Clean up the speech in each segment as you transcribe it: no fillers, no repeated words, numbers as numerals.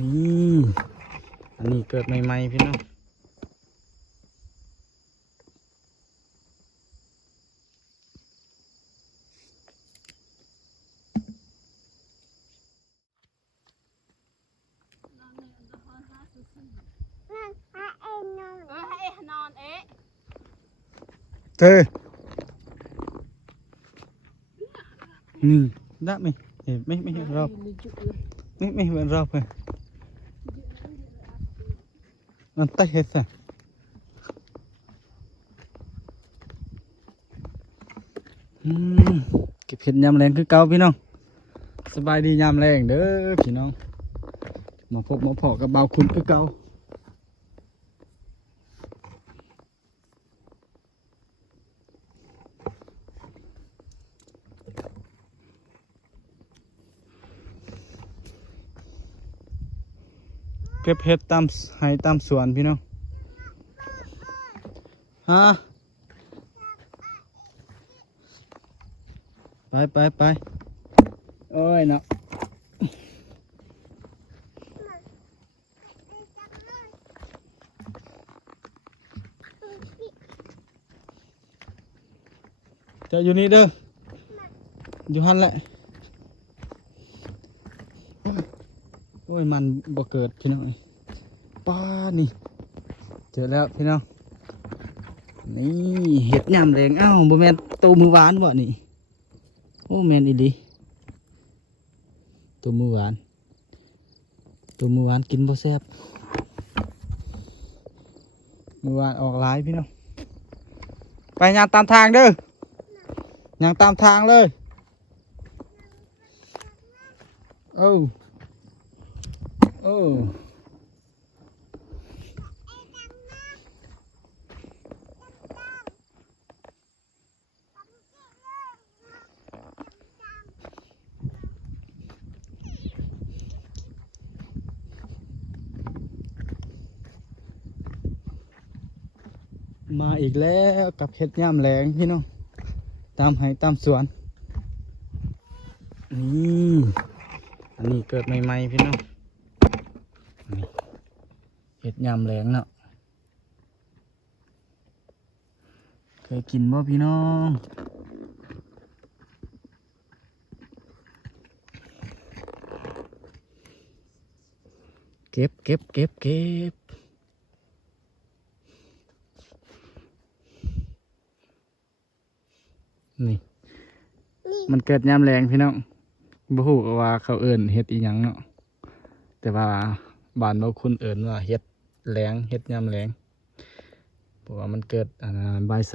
นี่อันนี้เกิดใหม่ๆพี่น้องเธอนี่ได้ไหมไม่รอบไม่เป็นรอบเลยมันใต้เห็ดอ่ะเก็บเห็ดยามแรงคือเก่าพี่น้องสบายดียามแรงเด้อพี่น้องมาพบมาพอกับเบาคุณคือเก่าเก็บเห็ดตามให้ตามสวนพี่น้องฮะไปโอ้ยเนาะจะอยู่นี่เด้ออยู่หันแหละโอ้ยมันบ่เกิดพี่น้องป้านี่เจอแล้วพี่น้องนี่เห็ดยำแรงเอ้าบ่แม่นโตมือหวานบ่นี่โอ้แม่นอีหลีตัวมือหวานกินบ่แซ่บมือหวานออกหลายพี่น้องไปย่างตามทางเด้อย่างตามทางเลยโอ้มาอีกแล้วกับเห็ดย่ำแรงพี่น้องตามให้ตามสวนนี่อันนี้เกิดใหม่ๆพี่น้องนี่เห็ดย่ำแรงเนาะเคยกินบ่พี่น้องเก็บนี่มันเกิดยามแรงพี่น้องบ่ฮู้ว่าเขาเอิ้นเฮ็ดอีหยังเนาะแต่ว่าบ้านเราคุณเอิ้นว่าเฮ็ดแรงเฮ็ดยามแรงเพราะว่ามันเกิดบ่าย 3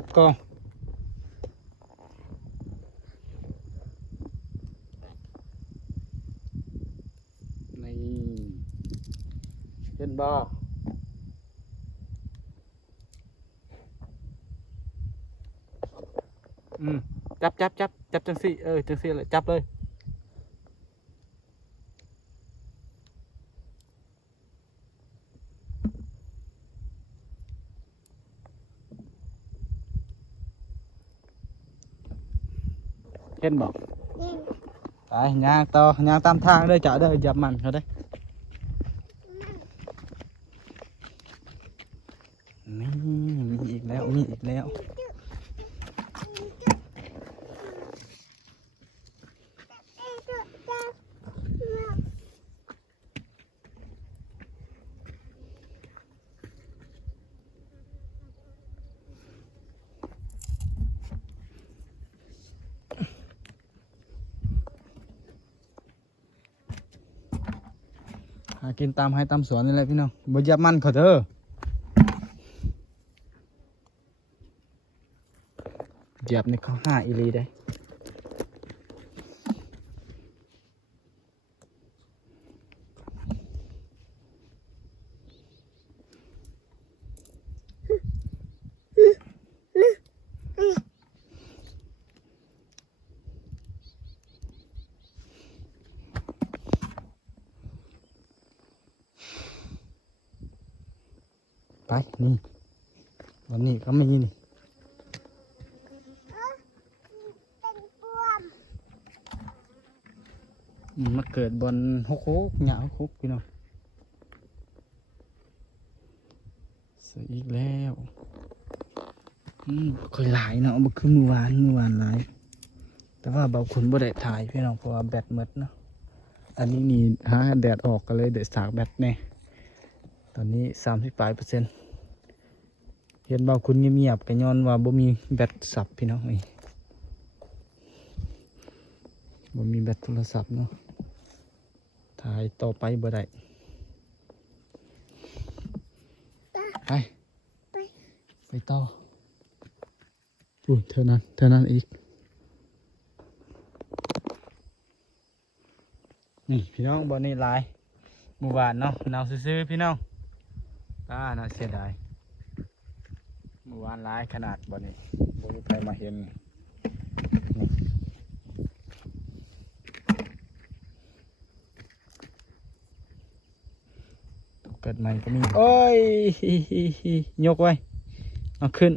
จับกองนี่เห็นบ่จับจังสิจังสิเลยจับเลยเห็นบ่ไปย่างต่อย่างตามทางเด้อจ้ะเด้อจับมันเขาเด้นี่มีอีกแล้วหากินตามให้ตามสวนนี่แหละพี่น้องบ่จับมันเขาเด้อเหยียบในข้อห้าอีลีได้ ไปนี่วันนี้ก็มีนี่มาเกิดบนฮกหยาฮกพี่น้องเสียอีกแล้วค่อยหลายเนาะบ่คือเมื่อวานหลายแต่ว่าเบาขุนบ่ได้ถ่ายพี่น้องเพราะว่าแบตหมดเนาะอันนี้นี่หาแดดออกก็เลยได้สากแบตแน่ตอนนี้30%เห็นเบาขุนเงียบๆก็ย้อนว่าบ่มีแบตสับพี่น้องนี่บ่มีแบตโทรศัพท์เนาะถ่ายต่อไปบ่ได้ไปต่อเท่านั้นอีกนี่พี่น้องบ่อนี่หลายหมู่บ้านเนาะเนาซื่อๆพี่น้องน่าเสียดายหมู่บ้านหลายขนาดบ่อนี่บ่มีใครมาเห็นเกิดใหม่ก็มีโอ้ยยกไว้เอาขึ้น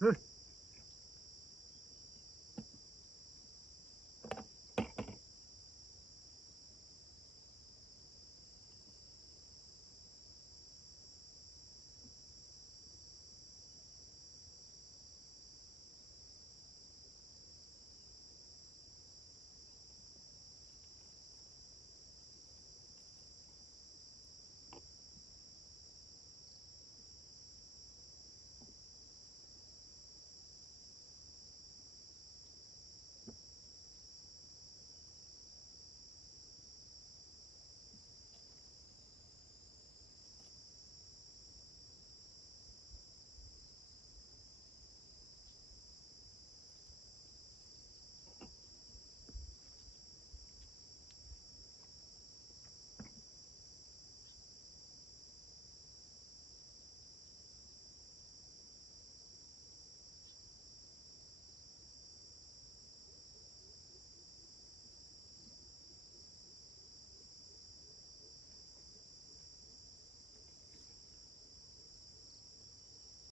เฮ้ย